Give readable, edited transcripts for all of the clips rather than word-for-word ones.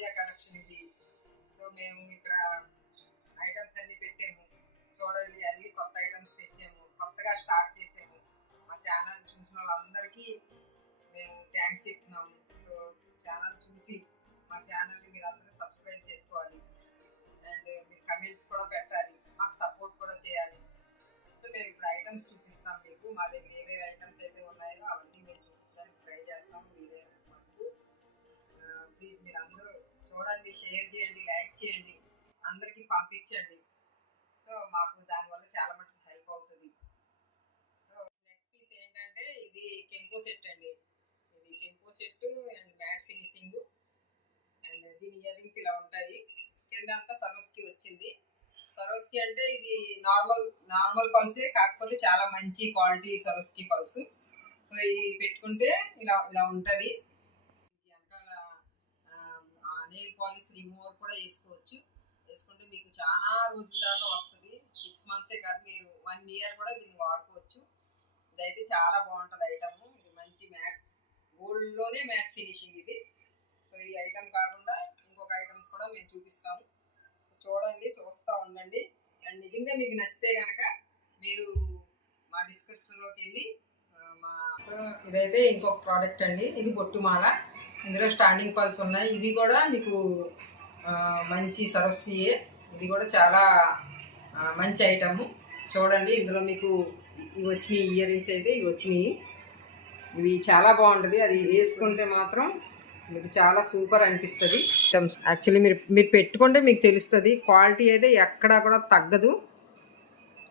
ఆరాధ్య collection ఇది. So మేము ఇక్కడ ఐటమ్స్ అన్ని పెట్టాము. చూడండి, అన్ని కొత్త ఐటమ్స్ తెచ్చాము, కొత్తగా స్టార్ట్ చేసాము. మా ఛానల్ చూసిన వాళ్ళందరికీ మేము థ్యాంక్స్ చెప్తున్నాము. సో ఛానల్ చూసి మా ఛానల్ని మీరు అందరూ సబ్స్క్రైబ్ చేసుకోవాలి అండ్ మీరు కమెంట్స్ కూడా పెట్టాలి, మాకు సపోర్ట్ కూడా చేయాలి. సో మేము ఇప్పుడు ఐటమ్స్ చూపిస్తాం మీకు. మా దగ్గర ఏవేవి ఐటమ్స్ అయితే ఉన్నాయో అవన్నీ మేము చూపించడానికి ట్రై చేస్తాము వీలైనంత మటుకు. ప్లీజ్ మీరు అందరూ చూడండి, షేర్ చేయండి, లైక్ చేయండి, అందరికీ పంపించండి. సో మాకు దానివల్ల చాలా మటుకు హెల్ప్ అవుతుంది. సో నెక్ పీస్ ఏంటంటే ఇది కెంపో సెట్ అండి. ఇది కెంపో set and matte finishing and దీని ఇయర్ రింగ్స్ ఇలా ఉంటాయి. కిందంతా సరోస్కి వచ్చింది. సరోస్కి అంటే ఇది నార్మల్ పల్సే, కాకపోతే చాలా మంచి క్వాలిటీ సరోస్కి పల్స్. సో ఇవి పెట్టుకుంటే ఇలా ఇలా ఉంటుంది. వెనకాల నెయిల్ పాలిష్ రిమూవర్ కూడా వేసుకోవచ్చు. వేసుకుంటే మీకు చాలా రోజుల దాకా వస్తుంది. 6 months కాదు, మీరు 1 year కూడా దీన్ని వాడుకోవచ్చు. ఇదైతే చాలా బాగుంటుంది ఐటమ్. ఇది మంచి మ్యాట్, గోల్డ్లోనే మ్యాట్ ఫినిషింగ్ ఇది. సో ఈ ఐటమ్ కాకుండా ఇంకొక ఐటమ్స్ కూడా మేము చూపిస్తాము. చూడండి, చూస్తూ ఉండండి. అండ్ నిజంగా మీకు నచ్చితే కనుక మీరు మా డిస్క్రిప్షన్లోకి వెళ్ళి ఇదైతే ఇంకొక ప్రోడక్ట్ అండి. ఇది బొట్టుమాల. ఇందులో స్టాండింగ్ పల్స్ ఉన్నాయి. ఇవి కూడా మీకు మంచి సరస్వతియే. ఇది కూడా చాలా మంచి ఐటము. చూడండి, ఇందులో మీకు ఇవి వచ్చినాయి, ఇయర్ రింగ్స్ అయితే ఇవి వచ్చినాయి. ఇవి చాలా బాగుంటుంది. అది వేసుకుంటే మాత్రం మీకు చాలా సూపర్ అనిపిస్తుంది. యాక్చువల్లీ మీరు పెట్టుకుంటే మీకు తెలుస్తుంది. క్వాలిటీ అయితే ఎక్కడా కూడా తగ్గదు.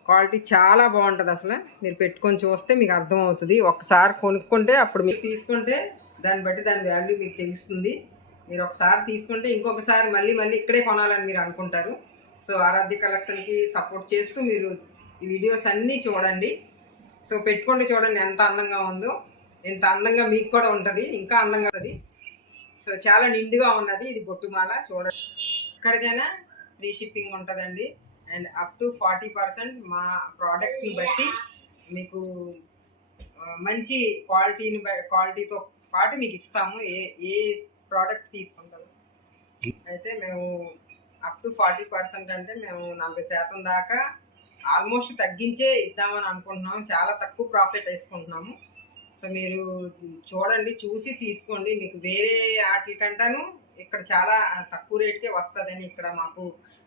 క్వాలిటీ చాలా బాగుంటుంది. అసలు మీరు పెట్టుకొని చూస్తే మీకు అర్థమవుతుంది. ఒక్కసారి కొనుక్కుంటే అప్పుడు మీరు తీసుకుంటే దాన్ని బట్టి దాని వాల్యూ మీకు తెలుస్తుంది. మీరు ఒకసారి తీసుకుంటే ఇంకొకసారి మళ్ళీ ఇక్కడే కొనాలని మీరు అనుకుంటారు. సో ఆరాధ్య కలెక్షన్కి సపోర్ట్ చేస్తూ మీరు ఈ వీడియోస్ అన్నీ చూడండి. సో పెట్టుకుంటే చూడండి ఎంత అందంగా ఉందో. ఎంత అందంగా మీకు కూడా ఉంటుంది, ఇంకా అందంగా ఉంటుంది. సో చాలా నిండుగా ఉన్నది. ఇది బొట్టుమాల చూడండి. ఎక్కడికైనా ఫ్రీ షిప్పింగ్ ఉంటుందండి. అండ్ అప్ టు 40% మా ప్రోడక్ట్ని బట్టి మీకు మంచి క్వాలిటీతో పాటు మీకు ఇస్తాము. ఏ ప్రోడక్ట్ తీసుకుంటాము. అయితే మేము అప్ టు 40% అంటే మేము 40% దాకా ఆల్మోస్ట్ తగ్గించే ఇద్దామని అనుకుంటున్నాము. చాలా తక్కువ ప్రాఫిట్ వేసుకుంటున్నాము. సో మీరు చూడండి, చూసి తీసుకోండి. మీకు వేరే వాటికంటాను ఇక్కడ చాలా తక్కువ రేటుకే వస్తుందని. ఇక్కడ మాకు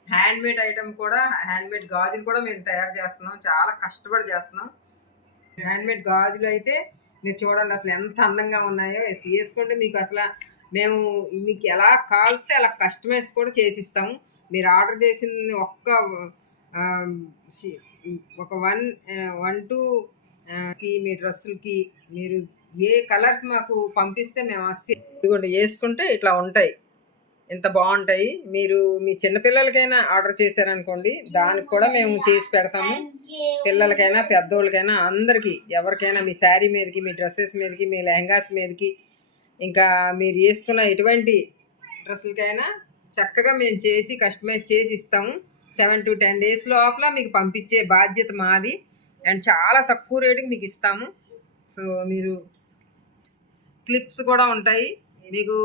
హ్యాండ్మేడ్ ఐటమ్ కూడా, హ్యాండ్మేడ్ గాజులు కూడా మేము తయారు చేస్తున్నాం. చాలా కష్టపడి చేస్తున్నాం. హ్యాండ్మేడ్ గాజులు అయితే మీరు చూడండి అసలు ఎంత అందంగా ఉన్నాయో. వేసుకుంటే మీకు అసలు మేము మీకు ఎలా కావాల్స్తే అలా కస్టమైజ్ కూడా చేసిస్తాము. మీరు ఆర్డర్ చేసిన ఒక 1 to మీ డ్రెస్సులకి మీరు ఏ కలర్స్ మాకు పంపిస్తే మేము ఇదిగోండి వేసుకుంటే ఇట్లా ఉంటాయి. ఎంత బాగుంటాయి. మీరు మీ చిన్నపిల్లలకైనా ఆర్డర్ చేశారనుకోండి, దానికి కూడా మేము చేసి పెడతాము. పిల్లలకైనా పెద్దోళ్ళకైనా అందరికీ, ఎవరికైనా మీ శారీ మీదకి, మీ డ్రెస్సెస్ మీదకి, మీ లెహంగాస్ మీదకి, ఇంకా మీరు వేసుకున్న ఎటువంటి డ్రెస్సులకైనా చక్కగా మేము చేసి కస్టమైజ్ చేసి ఇస్తాము. 7 to 10 days లోపల మీకు పంపించే బాధ్యత మాది. అండ్ చాలా తక్కువ రేటుకి మీకు ఇస్తాము. సో మీరు క్లిప్స్ కూడా ఉంటాయి. మీకు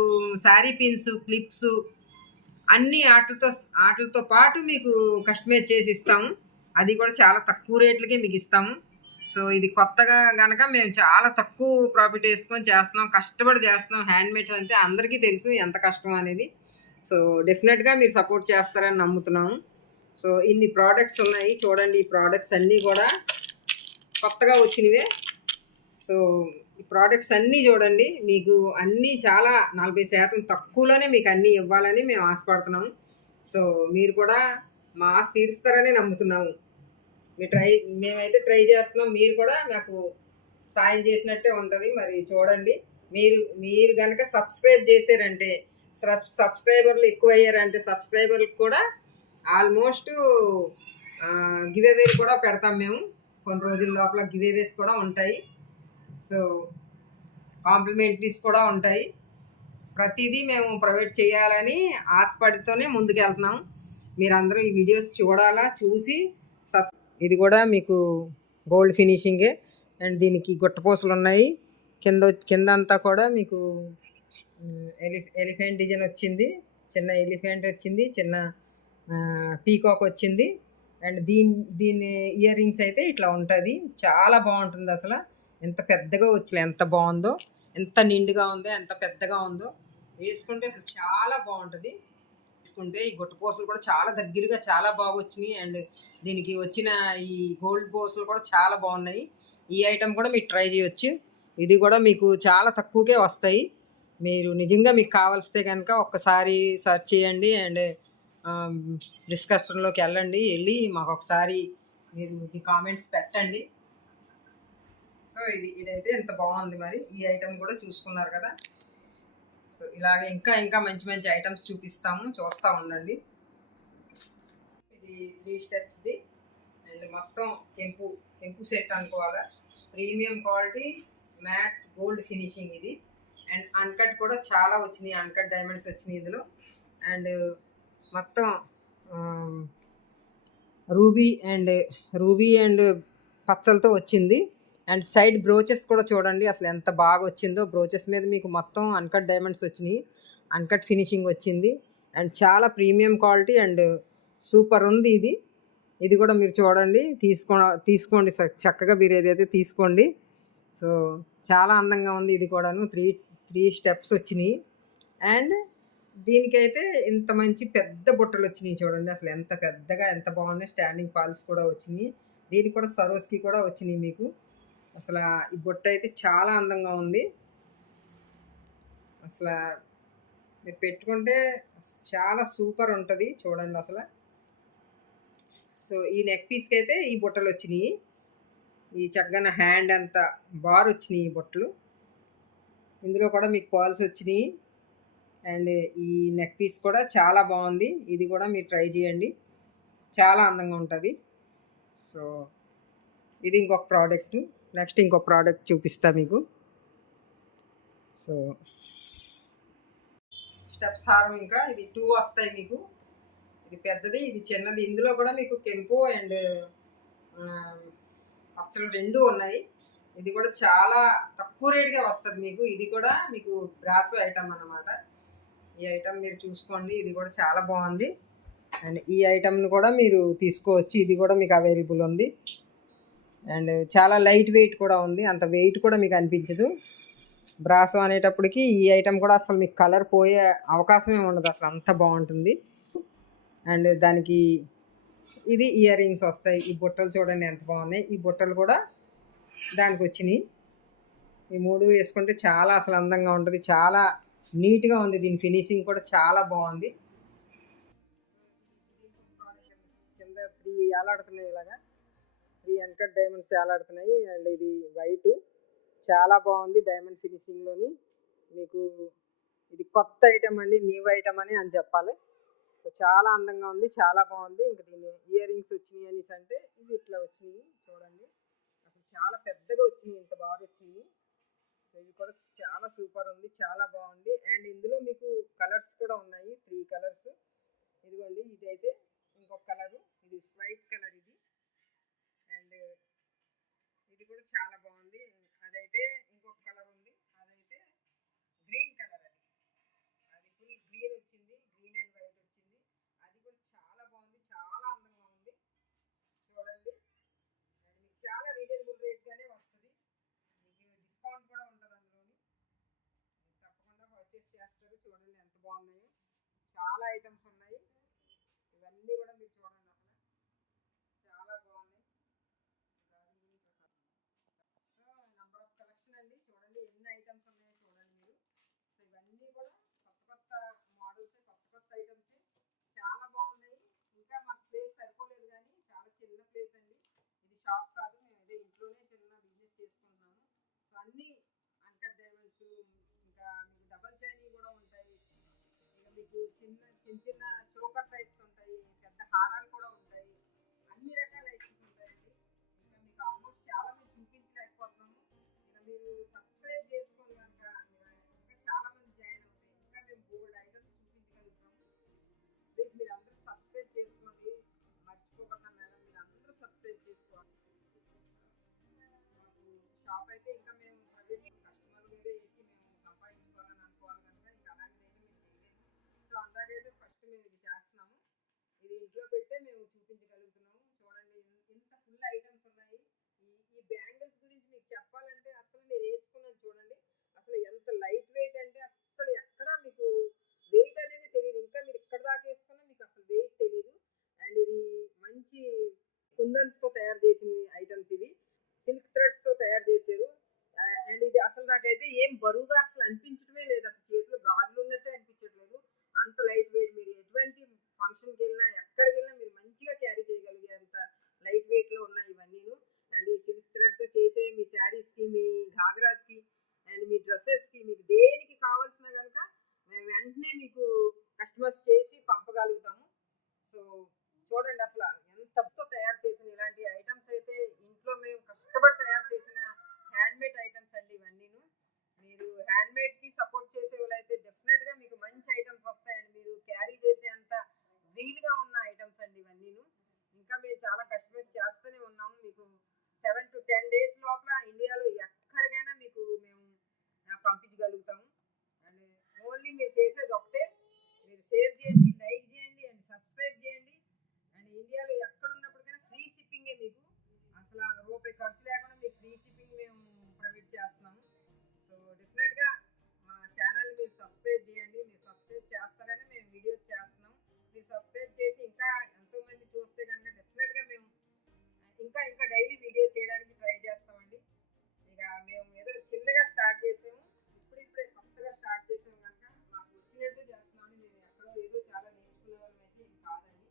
శారీ పిన్స్, క్లిప్స్ అన్నీ ఆటలతో పాటు మీకు కస్టమైజ్ చేసి ఇస్తాము. అది కూడా చాలా తక్కువ రేట్లకే మీకు ఇస్తాము. సో ఇది కొత్తగా కనుక మేము చాలా తక్కువ ప్రాఫిట్ వేసుకొని చేస్తున్నాం, కష్టపడి చేస్తున్నాం. హ్యాండ్మేడ్ అంటే అందరికీ తెలుసు ఎంత కష్టం అనేది. సో డెఫినెట్గా మీరు సపోర్ట్ చేస్తారని నమ్ముతున్నాము. సో ఇన్ని ప్రోడక్ట్స్ ఉన్నాయి చూడండి. ఈ ప్రోడక్ట్స్ అన్నీ కూడా కొత్తగా వచ్చినవే. సో ఈ ప్రోడక్ట్స్ అన్నీ చూడండి. మీకు అన్నీ చాలా 40% తక్కువలోనే మీకు అన్నీ ఇవ్వాలని మేము ఆశపడుతున్నాము. సో మీరు కూడా మా ఆశ తీరుస్తారని నమ్ముతున్నాము. మేమైతే ట్రై చేస్తున్నాం. మీరు కూడా నాకు సాయం చేసినట్టే ఉంటుంది. మరి చూడండి, మీరు కనుక సబ్స్క్రైబ్ చేశారంటే, సబ్స్క్రైబర్లు ఎక్కువ అయ్యారంటే సబ్స్క్రైబర్లకు కూడా ఆల్మోస్ట్ గివేవేలు కూడా పెడతాం మేము. కొన్ని రోజుల లోపల గివేవేస్ కూడా ఉంటాయి. సో కాంప్లిమెంటరీస్ కూడా ఉంటాయి. ప్రతిదీ మేము ప్రొవైడ్ చేయాలని ఆశపడితోనే ముందుకు వెళ్తున్నాం. మీరందరూ ఈ వీడియోస్ చూడాలా, చూసి ఇది కూడా మీకు గోల్డ్ ఫినిషింగే. అండ్ దీనికి గుట్టపూసలు ఉన్నాయి. కింద అంతా కూడా మీకు ఎలిఫెంట్ డిజైన్ వచ్చింది. చిన్న ఎలిఫెంట్ వచ్చింది, చిన్న పీకాక్ వచ్చింది. అండ్ దీని ఇయర్ రింగ్స్ అయితే ఇట్లా ఉంటుంది. చాలా బాగుంటుంది అసలు. ఎంత పెద్దగా వచ్చి ఎంత బాగుందో, ఎంత నిండుగా ఉందో, ఎంత పెద్దగా ఉందో. వేసుకుంటే అసలు చాలా బాగుంటుంది. వేసుకుంటే ఈ గుట్ట పూసలు కూడా చాలా దగ్గరగా చాలా బాగా వచ్చినాయి. అండ్ దీనికి వచ్చిన ఈ గోల్డ్ పూసలు కూడా చాలా బాగున్నాయి. ఈ ఐటెం కూడా మీరు ట్రై చేయొచ్చు. ఇది కూడా మీకు చాలా తక్కువకే వస్తాయి. మీరు నిజంగా మీకు కావాల్స్తే కనుక ఒక్కసారి సెర్చ్ చేయండి అండ్ డిస్కషన్లోకి వెళ్ళి మాకు ఒకసారి మీరు మీ కామెంట్స్ పెట్టండి. సో ఇదైతే ఎంత బాగుంది. మరి ఈ ఐటెం కూడా చూసుకున్నారు కదా. సో ఇలాగే ఇంకా మంచి మంచి ఐటమ్స్ చూపిస్తాము, చూస్తూ ఉండండి. ఇది 3 స్టెప్స్ది అండ్ మొత్తం కెంపు సెట్ అనుకోవాలా. Premium quality matte gold finishing ఇది. అండ్ అన్కట్ కూడా చాలా వచ్చినాయి, అన్కట్ డైమండ్స్ వచ్చినాయి ఇందులో. అండ్ మొత్తం రూబీ అండ్ పచ్చలతో వచ్చింది. అండ్ సైడ్ బ్రోచెస్ కూడా చూడండి అసలు ఎంత బాగా వచ్చిందో. బ్రోచెస్ మీద మీకు మొత్తం అన్కట్ డైమండ్స్ వచ్చినాయి, అన్కట్ ఫినిషింగ్ వచ్చింది. అండ్ చాలా ప్రీమియం క్వాలిటీ అండ్ సూపర్ ఉంది ఇది. ఇది కూడా మీరు చూడండి, తీసుకోండి చక్కగా మీరు ఏదైతే తీసుకోండి. సో చాలా అందంగా ఉంది. ఇది కూడాను త్రీ స్టెప్స్ వచ్చినాయి. అండ్ దీనికైతే ఇంత మంచి పెద్ద బుట్టలు వచ్చినాయి చూడండి అసలు ఎంత పెద్దగా ఎంత బాగున్నాయి. స్టాండింగ్ ఫాల్స్ కూడా వచ్చినాయి. దీనికి కూడా సరోస్కి కూడా వచ్చినాయి మీకు. అసలు ఈ బుట్ట అయితే చాలా అందంగా ఉంది. అసలు మీరు పెట్టుకుంటే చాలా సూపర్ ఉంటుంది చూడండి అసలు. సో ఈ నెక్ పీస్కి అయితే ఈ బుట్టలు వచ్చినాయి. ఈ చక్కగా హ్యాండ్ అంతా బార్ వచ్చినాయి ఈ బుట్టలు. ఇందులో కూడా మీకు పాల్స్ వచ్చినాయి. అండ్ ఈ నెక్ పీస్ కూడా చాలా బాగుంది. ఇది కూడా మీరు ట్రై చేయండి, చాలా అందంగా ఉంటుంది. సో ఇది ఇంకొక ప్రోడక్ట్. నెక్స్ట్ ఇంకొక ప్రోడక్ట్ చూపిస్తా మీకు. సో స్టెప్స్ హారం ఇంకా ఇది 2 వస్తాయి మీకు. ఇది పెద్దది, ఇది చిన్నది. ఇందులో కూడా మీకు కెంపు అండ్ పచ్చలు 2 ఉన్నాయి. ఇది కూడా చాలా తక్కువ రేటుగా వస్తుంది మీకు. ఇది కూడా మీకు బ్రాసో ఐటమ్ అన్నమాట. ఈ ఐటమ్ మీరు చూసుకోండి, ఇది కూడా చాలా బాగుంది. అండ్ ఈ ఐటమ్ని కూడా మీరు తీసుకోవచ్చు. ఇది కూడా మీకు అవైలబుల్ ఉంది. అండ్ చాలా లైట్ వెయిట్ కూడా ఉంది, అంత వెయిట్ కూడా మీకు అనిపించదు. బ్రాసో అనేటప్పటికి ఈ ఐటెం కూడా అసలు మీకు కలర్ పోయే అవకాశమే ఉండదు, అసలు అంత బాగుంటుంది. అండ్ దానికి ఇది ఇయర్ రింగ్స్ వస్తాయి. ఈ బుట్టలు చూడండి ఎంత బాగున్నాయి. ఈ బుట్టలు కూడా దానికి వచ్చినాయి. ఈ 3 వేసుకుంటే చాలా అసలు అందంగా ఉంటుంది, చాలా నీట్గా ఉంది. దీని ఫినిషింగ్ కూడా చాలా బాగుంది. కింద 3 ఏలాడుతున్నాయి, ఇలాగా 3 అన్కట్ డైమండ్స్ ఏలాడుతున్నాయి. అండ్ ఇది వైట్, చాలా బాగుంది డైమండ్ ఫినిషింగ్లోని. మీకు ఇది కొత్త ఐటమ్ అండి, న్యూ ఐటమ్ అని చెప్పాలి. సో చాలా అందంగా ఉంది, చాలా బాగుంది. ఇంకా దీని ఇయర్ రింగ్స్ వచ్చినాయి అనేసి అంటే ఇవి ఇట్లా వచ్చినాయి చూడండి. అసలు చాలా పెద్దగా వచ్చినాయి, ఇంత బాగా వచ్చినాయి. సో ఇవి కూడా చాలా సూపర్ ఉంది, చాలా బాగుంది. అండ్ ఇందులో మీకు కలర్స్ కూడా ఉన్నాయి, 3 కలర్స్. ఇదిగోండి, ఇదైతే ఇంకొక కలరు, ఇది వైట్ కలర్ ఇది. అండ్ ఇది కూడా చాలా బాగుంది. అదైతే ఇంకొక కలర్ ఉంది, అదైతే గ్రీన్ కలర్. అది ఫుల్ గ్రీన్ వచ్చింది, గ్రీన్ అండ్ వైట్ వచ్చింది. అది కూడా చాలా బాగుంది, చాలా అందంగా ఉంది చూడండి. అండ్ మీకు చాలా రీజనబుల్ రేట్గానే వస్తుంది. మీకు డిస్కౌంట్ కూడా ఉంటుంది అందులోని. తప్పకుండా పర్చేస్ చేస్తారు. చూడండి ఎంత బాగున్నాయో, చాలా ఐటమ్స్ ఉన్నాయి. ఇవన్నీ కూడా మీరు చూడండి అసలు చాలా బాగున్నాయి. నంబర్ ఆఫ్ కలెక్షన్ అండి, చూడండి ఎన్ని ఐటమ్స్ ఉన్నాయో చూడండి మీరు. సో ఇవన్నీ కూడా కొత్త మోడల్స్, కొత్త ఐటమ్స్ చాలా బాగున్నాయి. ఇంకా మాకు ప్లేస్ సరిపోలేదు, కానీ చాలా చిన్న ప్లేస్ అండి. ఇది షాప్ కాదు, మేము అదే ఇంట్లోనే చిన్న బిజినెస్ చేసుకుంటున్నాము. సో అన్నీ అన్కట్ డైమండ్స్, ఇంకా మీకు డబల్ చైనీ కూడా ఉంటాయి. ఇక మీకు చిన్న చోకర్ టైప్స్ ఉంటాయి, పెద్ద హారాలు కూడా ఉంటాయి. అన్ని రకాల ఐటమ్స్ ఉంటాయండి. ఇంకా మీకు ఆల్మోస్ట్ చాలా మేము చూపించలేకపోతున్నాము. ఇక మీరు సబ్స్క్రైబ్ చేసుకొని కనుక ఇంకా చాలా మంది జాయిన్ అవుతాయి, ఇంకా మేము బోల్డ్ ఐటమ్స్ చూపించగలుగుతాము. ప్లీజ్ మీరు అందరూ సబ్స్క్రైబ్ చేసుకోండి, మర్చిపోకుండా మేడం, మీరు అందరూ సబ్స్క్రైబ్ చేసుకోవాలి. మాకు షాప్ అయితే ఇంకా మేము ప్రైవేట్ కస్టమర్ల మీద వేసి మేము సంపాదించుకోవాలని అనుకోవాలి కనుక ఇంకా అలాంటిదైతే మేము చేయలేము. సో అందాకైతే మేము ఇది చేస్తున్నాము. ఇది ఇంట్లో పెట్టే మేము చూపించగలుగుతున్నాము. చూడండి ఇంత ఫుల్ ఐటమ్స్ ఉన్నాయి. ఈ ఈ బ్యాంగిల్స్ గురించి మీకు చెప్పాలంటే అసలు నేను వేసుకున్నాను చూడండి. అసలు ఎంత లైట్ వెయిట్ అంటే అస్సలు ఎక్కడ మీకు వెయిట్ అనేది తెలియదు. ఇంకా మీరు ఇక్కడ దాకా వేసుకున్నా మీకు అసలు వెయిట్ తెలియదు. అండ్ ఇది మంచి కుందన్స్తో తయారు చేసిన ఐటమ్స్ ఇవి. సిల్క్ థ్రెడ్స్తో తయారు చేశారు. అండ్ ఇది అసలు నాకైతే ఏం బరువుగా అసలు అనిపించడమే లేదు. అసలు చేతిలో గాజులు ఉన్నట్టే అనిపించట్లేదు. అంత లైట్ వెయిట్. మీరు ఎటువంటి ఫంక్షన్కి వెళ్ళినా ఎక్కడికి వెళ్ళినా మీరు మంచిగా క్యారీ చేయగలిగే అంత లైట్ వెయిట్లో ఉన్నాయి ఇవన్నీను. అండ్ ఈ సిల్క్ థ్రెడ్తో చేసే మీ శారీస్కి, మీ ఘాగ్రాస్కి అండ్ మీ డ్రెస్సెస్కి మీకు దేనికి కావాల్సిన కనుక మేము వెంటనే మీకు కస్టమైజ్ చేసి పంపగలుగుతాము. సో చూడండి అసలు ఎంతతో తయారు చేసిన ఇలాంటి ఐటమ్స్ అయితే ఇంట్లో మేము కష్టపడి తయారు చేసిన హ్యాండ్మేడ్ ఐటమ్స్ అండి ఇవన్నీను. మీరు హ్యాండ్మేడ్కి సపోర్ట్ చేసే వాళ్ళైతే డెఫినెట్గా మీకు మంచి ఐటమ్స్ వస్తాయండి. మీరు క్యారీ చేసేంత వీలుగా ఉన్న ఐటమ్స్ అండి ఇవన్నీను. ఇంకా మేము చాలా కస్టమైజ్ చేస్తూనే ఉన్నాము. మీకు 7 to 10 days లోపల ఇండియాలో ఎక్కడికైనా మీకు మేము పంపించగలుగుతాము. అండ్ ఓన్లీ మీరు చేసేది ఒకటే, మీరు షేర్ చేయండి, లైక్ చేయండి అండ్ సబ్స్క్రైబ్ చేయండి. అండ్ ఇండియాలో ఎక్కడున్నప్పటికైనా ఫ్రీ షిప్పింగే మీకు. అసలు రూపాయి ఖర్చు లేకుండా మీకు ఫ్రీ షిప్పింగ్ మేము ప్రొవైడ్ చేస్తున్నాము. సో డెఫినెట్గా మా ఛానల్ మీరు సబ్స్క్రైబ్ చేయండి. మీరు సబ్స్క్రైబ్ చేస్తారని మేము వీడియోస్ చేస్తున్నాం. మీరు సబ్స్క్రైబ్ చేసి ఇంకా ఎంతోమంది చూస్తే కనుక డెఫినెట్గా మేము ఇంకా ఇంకా డైలీ వీడియో చేయడానికి ట్రై చేస్తామండి. ఇక మేము ఏదో చిన్నగా స్టార్ట్ చేసాము, ఇప్పుడిప్పుడే కొత్తగా స్టార్ట్ చేసాము కనుక మాకు వచ్చినట్టు చేస్తున్నాము. మేము ఎక్కడో ఏదో చాలా నేర్చుకునే వాళ్ళం అయితే ఏం కాదండి.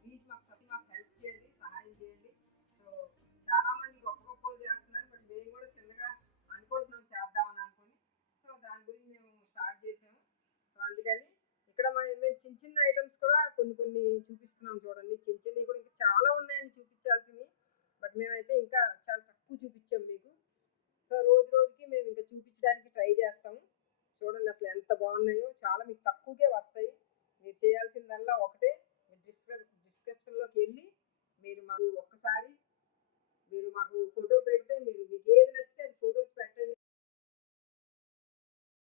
ప్లీజ్ మాకు హెల్ప్ చేయండి, సహాయం చేయండి. సో చాలామంది గొప్ప గొప్పలు చేస్తున్నారు, బట్ మేము కూడా చిన్నగా అనుకుంటున్నాం చేద్దామని అనుకుని. సో దాని గురించి మేము స్టార్ట్ చేసాము. సో అందుకని ఇక్కడ మేము చిన్న చిన్న ఐటమ్స్ కూడా కొన్ని కొన్ని చూపిస్తున్నాం చూడండి. చిన్న చిన్నవి కూడా ఇంకా చాలా ఉన్నాయండి చూపించాల్సినవి, బట్ మేమైతే ఇంకా చాలా తక్కువ చూపించాం మీకు. సో రోజు రోజుకి మేము ఇంకా చూపించడానికి ట్రై చేస్తాము. చూడండి అసలు ఎంత బాగున్నాయో, చాలా మీకు తక్కువకే వస్తాయి. మీరు చేయాల్సిందల్లా ఒకటే, మీరు డిస్క్రిప్షన్లోకి వెళ్ళి